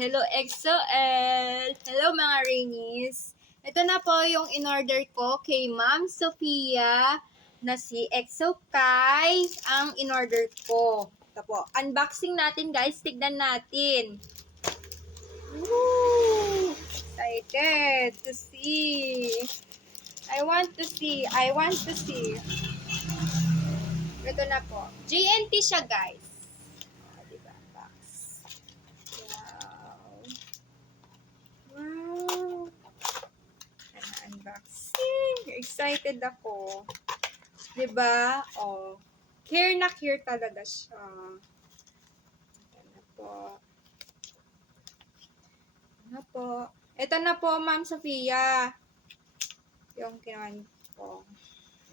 Hello, XOL! Hello, mga Rainies! Ito na po yung in-order ko kay Ma'am Sophia na si EXO Kai ang in-order ko. Ito po. Unboxing natin, guys. Tignan natin. Woo! Excited to see. I want to see. Ito na po. JNT siya, guys. Diba? Box. Wow. Unboxing. Excited ako. Diba? Oh. Care na care talaga siya. Ito na po. Ito na po, Ma'am Sophia. Yung kinawan ko.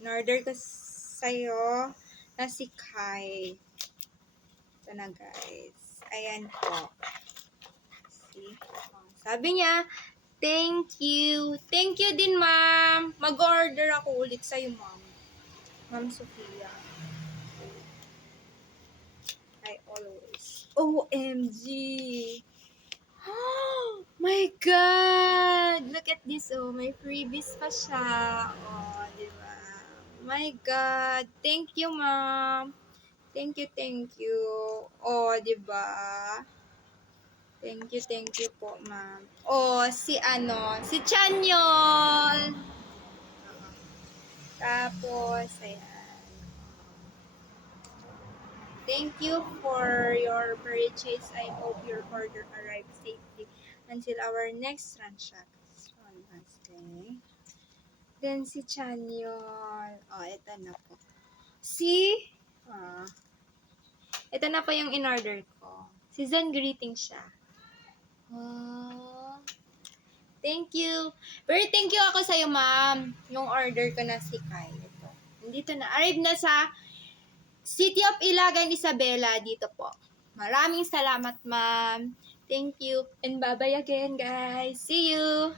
In-order ko sa'yo na si Kai. Ito na, guys. Ayan po. See? Sabi niya, thank you. Thank you din, ma'am. Mag-order ako ulit sa'yo, ma'am. Ma'am Sophia. I always. OMG. Oh my God! Look at this, oh. May freebies pa siya. Oh, diba? My God. Thank you, ma'am. Thank you. Oh, diba? Thank you po, ma'am. Oh, si Chanyol. Tapos, ayan. Thank you for your purchase. I hope your order arrives safely until our next transaction. Okay. Then, si Chanyol. Oh, ito na po. See? Ito na po yung in-order ko. Season greeting siya. Oh. Thank you. Very thank you ako sa'yo, ma'am. Yung order ko na si Kai. Ito. Nandito na. Arrive na sa City of Ilagan, Isabela. Dito po. Maraming salamat, ma'am. Thank you. And bye-bye again, guys. See you.